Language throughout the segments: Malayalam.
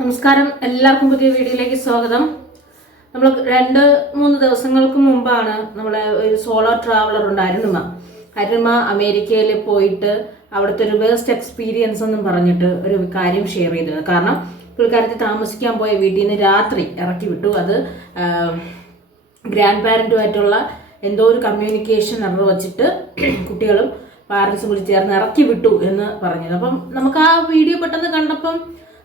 നമസ്കാരം. എല്ലാവർക്കും പുതിയ വീഡിയോയിലേക്ക് സ്വാഗതം. നമ്മൾ രണ്ട് മൂന്ന് ദിവസങ്ങൾക്ക് മുമ്പാണ് നമ്മളെ ഒരു സോളോ ട്രാവലർ ഉണ്ട് അരുണിമ അരുണിമ അമേരിക്കയിൽ പോയിട്ട് അവിടുത്തെ ഒരു വേസ്റ്റ് എക്സ്പീരിയൻസ് എന്നും പറഞ്ഞിട്ട് ഒരു കാര്യം ഷെയർ ചെയ്തത് കാരണം പുള്ളിക്കാരത്തിൽ താമസിക്കാൻ പോയ വീട്ടിൽ നിന്ന് രാത്രി ഇറക്കി വിട്ടു. അത് ഗ്രാൻഡ് പാരന്റുമായിട്ടുള്ള എന്തോ ഒരു കമ്മ്യൂണിക്കേഷൻ എറർ വച്ചിട്ട് കുട്ടികളും പാരൻസും കൂടി ചേർന്ന് ഇറക്കി വിട്ടു എന്ന് പറഞ്ഞത് അപ്പം നമുക്ക് ആ വീഡിയോ പെട്ടെന്ന് കണ്ടപ്പം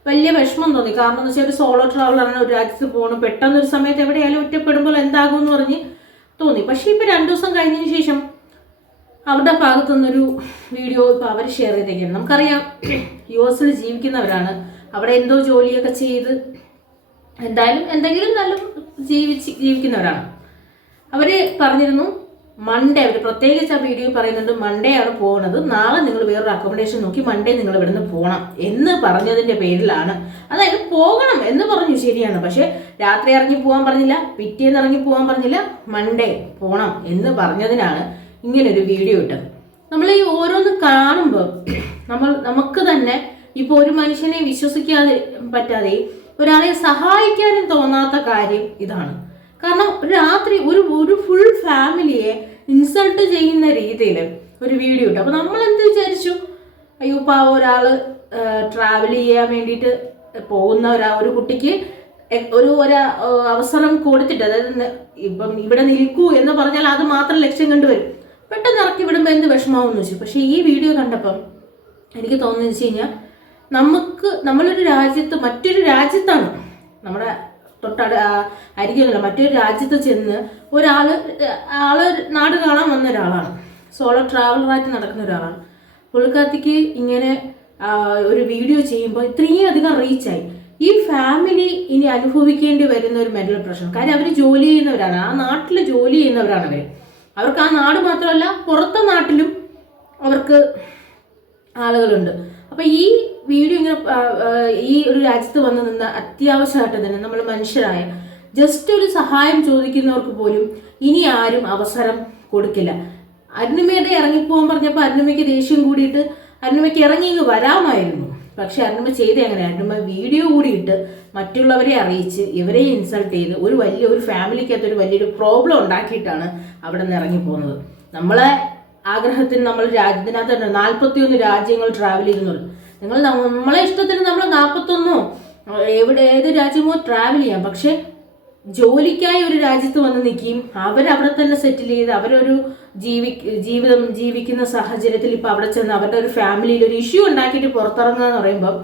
വലിയ വിഷമം തോന്നി. കാരണം എന്ന് വെച്ചാൽ ഒരു സോളോ ട്രാവലറാണ് ഒരു രാജ്യത്ത് പോകണം. പെട്ടെന്ന് ഒരു സമയത്ത് എവിടെയായാലും ഒറ്റപ്പെടുമ്പോൾ എന്താകും എന്ന് പറഞ്ഞ് തോന്നി. പക്ഷേ ഇപ്പം രണ്ടു ദിവസം കഴിഞ്ഞതിന് ശേഷം അവരുടെ ഭാഗത്തു നിന്നൊരു വീഡിയോ ഇപ്പോൾ അവർ ഷെയർ ചെയ്തേക്കാണ്. നമുക്കറിയാം യു എസിൽ ജീവിക്കുന്നവരാണ്. അവിടെ എന്തോ ജോലിയൊക്കെ ചെയ്ത് എന്തായാലും എന്തെങ്കിലും നല്ല ജീവിച്ച് ജീവിക്കുന്നവരാണ്. അവർ പറഞ്ഞിരുന്നു മൺഡേ അവർ പ്രത്യേകിച്ച് ആ വീഡിയോ പറയുന്നുണ്ട് മൺഡേ ആണ് പോകുന്നത് നാളെ നിങ്ങൾ വേറൊരു അക്കോമഡേഷൻ നോക്കി മൺഡേ നിങ്ങൾ ഇവിടുന്ന് പോകണം എന്ന് പറഞ്ഞതിന്റെ പേരിലാണ്. അതായത് പോകണം എന്ന് പറഞ്ഞു ശരിയാണ്. പക്ഷേ രാത്രി ഇറങ്ങി പോകാൻ പറഞ്ഞില്ല പിറ്റേന്ന് ഇറങ്ങി പോകാൻ പറഞ്ഞില്ല മൺഡേ പോകണം എന്ന് പറഞ്ഞതിനാണ് ഇങ്ങനൊരു വീഡിയോ ഇട്ടത്. നമ്മൾ ഈ ഓരോന്ന് കാണുമ്പോൾ നമ്മൾ നമുക്ക് തന്നെ ഇപ്പോൾ ഒരു മനുഷ്യനെ വിശ്വസിക്കാതെ പറ്റാതെ ഒരാളെ സഹായിക്കാനും തോന്നാത്ത കാര്യം ഇതാണ്. കാരണം രാത്രി ഒരു ഒരു ഫുൾ ഫാമിലിയെ ഇൻസൾട്ട് ചെയ്യുന്ന രീതിയിൽ ഒരു വീഡിയോ ഉണ്ട് അപ്പോൾ നമ്മൾ എന്ത് വിചാരിച്ചു? അയ്യോ പാവ ഒരാൾ ട്രാവൽ ചെയ്യാൻ വേണ്ടിയിട്ട് പോകുന്ന ഒരാ ഒരു കുട്ടിക്ക് ഒരു ഒരു അവസരം കൊടുത്തിട്ട് അതായത് ഇപ്പം ഇവിടെ നിൽക്കൂ എന്ന് പറഞ്ഞാൽ അത് മാത്രം ലക്ഷ്യം കണ്ടുവരും. പെട്ടെന്ന് ഇറക്കി വിടുമ്പോൾ എന്ത് വിഷമാവും വെച്ചു. പക്ഷേ ഈ വീഡിയോ കണ്ടപ്പം എനിക്ക് തോന്നുന്നത് വെച്ച് കഴിഞ്ഞാൽ നമുക്ക് നമ്മളൊരു രാജ്യത്ത് മറ്റൊരു രാജ്യത്താണ്. നമ്മുടെ തൊട്ടട അരികിലല്ല മറ്റൊരു രാജ്യത്ത് ചെന്ന് ഒരാൾ ആൾ നാട് കാണാൻ വന്ന ഒരാളാണ്. സോളോ ട്രാവലറായിട്ട് നടക്കുന്ന ഒരാളാണ്. പുള്ളിക്കാത്തിക്ക് ഇങ്ങനെ ഒരു വീഡിയോ ചെയ്യുമ്പോൾ ഇത്രയും അധികം റീച്ചായി ഈ ഫാമിലി ഇനി അനുഭവിക്കേണ്ടി വരുന്ന ഒരു മെന്റൽ പ്രശ്നം കാര്യം അവർ ജോലി ചെയ്യുന്നവരാണ്. ആ നാട്ടിൽ ജോലി ചെയ്യുന്നവരാണ് അവർ അവർക്ക് ആ നാട് മാത്രമല്ല പുറത്തെ നാട്ടിലും അവർക്ക് ആളുകളുണ്ട്. അപ്പൊ ഈ വീഡിയോ ഇങ്ങനെ ഈ ഒരു രാജ്യത്ത് വന്ന് നിന്ന് അത്യാവശ്യമായിട്ട് തന്നെ നമ്മൾ മനുഷ്യരായ ജസ്റ്റ് ഒരു സഹായം ചോദിക്കുന്നവർക്ക് പോലും ഇനി ആരും അവസരം കൊടുക്കില്ല. അരുണിമയുടെ ഇറങ്ങിപ്പോകാൻ പറഞ്ഞപ്പോൾ അരുണിമയ്ക്ക് ദേഷ്യം കൂടിയിട്ട് അരുണിമയ്ക്ക് ഇറങ്ങി ഇങ്ങ് വരാമായിരുന്നു. പക്ഷെ അരുണിമ ചെയ്ത് എങ്ങനെ അരുണിമ വീഡിയോ കൂടി ഇട്ട് മറ്റുള്ളവരെ അറിയിച്ച് ഇവരെ ഇൻസൾട്ട് ചെയ്ത് ഒരു വലിയ ഒരു ഫാമിലിക്കകത്ത് ഒരു വലിയൊരു പ്രോബ്ലം ഉണ്ടാക്കിയിട്ടാണ് അവിടെ നിന്ന് ഇറങ്ങിപ്പോകുന്നത് നമ്മളെ ആഗ്രഹത്തിന് നമ്മൾ രാജ്യത്തിനകത്ത് നാൽപ്പത്തിയൊന്ന് രാജ്യങ്ങൾ ട്രാവൽ ചെയ്യുന്നുള്ളൂ നിങ്ങൾ നമ്മളെ ഇഷ്ടത്തിന് നമ്മൾ നാൽപ്പത്തൊന്നോ എവിടെ ഏത് രാജ്യമോ ട്രാവൽ ചെയ്യാം. പക്ഷെ ജോലിക്കായി ഒരു രാജ്യത്ത് വന്ന് നിൽക്കുകയും അവരവിടെ തന്നെ സെറ്റിൽ ചെയ്ത് അവരൊരു ജീവി ജീവിതം ജീവിക്കുന്ന സാഹചര്യത്തിൽ ഇപ്പൊ അവിടെ ചെന്ന് അവരുടെ ഒരു ഫാമിലിയിൽ ഒരു ഇഷ്യൂ ഉണ്ടാക്കിയിട്ട് പുറത്തിറങ്ങുക എന്ന് പറയുമ്പോൾ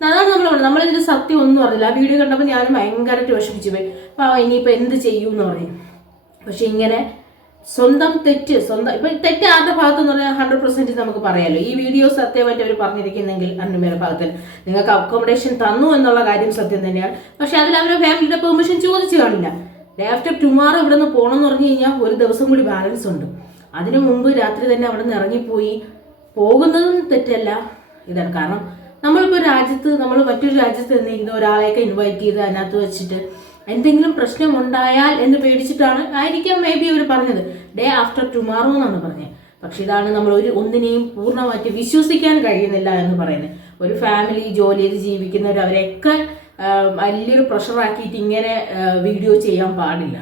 അതാണ് നമ്മൾ നമ്മളിതിന്റെ സത്യം ഒന്നും അറിയില്ല ആ വീഡിയോ കണ്ടപ്പോൾ ഞാനും ഭയങ്കരമായിട്ട് വിഷമിച്ചു പോയി. അപ്പോൾ ഇനിയിപ്പോൾ എന്ത് ചെയ്യും എന്ന് പറയും. പക്ഷെ ഇങ്ങനെ സ്വന്തം തെറ്റ് സ്വന്തം ഇപ്പൊ തെറ്റ് ആരുടെ ഭാഗത്ത് എന്ന് പറഞ്ഞാൽ ഹൺഡ്രഡ് പെർസെന്റ് നമുക്ക് പറയാലോ. ഈ വീഡിയോ സത്യമായിട്ട് അവർ പറഞ്ഞിരിക്കുന്നെങ്കിൽ അന്നുമേരെ ഭാഗത്തിൽ നിങ്ങൾക്ക് അക്കോമഡേഷൻ തന്നു എന്നുള്ള കാര്യം സത്യം തന്നെയാണ്. പക്ഷെ അതിൽ അവരുടെ ഫാമിലിയുടെ പെർമിഷൻ ചോദിച്ചു കാണില്ല. ഡേ ആഫ്റ്റർ ടുമാറോ ഇവിടെ നിന്ന് പോകണം എന്ന് പറഞ്ഞു കഴിഞ്ഞാൽ ഒരു ദിവസം കൂടി ബാലൻസ് ഉണ്ട്. അതിനു മുമ്പ് രാത്രി തന്നെ അവിടെ നിന്ന് ഇറങ്ങിപ്പോയി. പോകുന്നതും തെറ്റല്ല. ഇതാണ് കാരണം. നമ്മളിപ്പോൾ രാജ്യത്ത് നമ്മൾ മറ്റൊരു രാജ്യത്ത് നിന്നിരിക്കുന്ന ഒരാളെയൊക്കെ ഇൻവൈറ്റ് ചെയ്ത് അതിനകത്ത് വെച്ചിട്ട് എന്തെങ്കിലും പ്രശ്നം ഉണ്ടായാൽ എന്ന് പേടിച്ചിട്ടാണ് ആയിരിക്കാം മേ ബി അവർ പറഞ്ഞത്. ഡേ ആഫ്റ്റർ ടുമാറോ എന്നാണ് പറഞ്ഞത് പക്ഷെ ഇതാണ് നമ്മൾ ഒരു ഒന്നിനെയും പൂർണമായിട്ട് വിശ്വസിക്കാൻ കഴിയുന്നില്ല എന്ന് പറയുന്നത്. ഒരു ഫാമിലി ജോലി ചെയ്ത് ജീവിക്കുന്നവർ അവരെയൊക്കെ ആ, വലിയൊരു പ്രഷറാക്കിയിട്ട് ഇങ്ങനെ വീഡിയോ ചെയ്യാൻ പാടില്ല.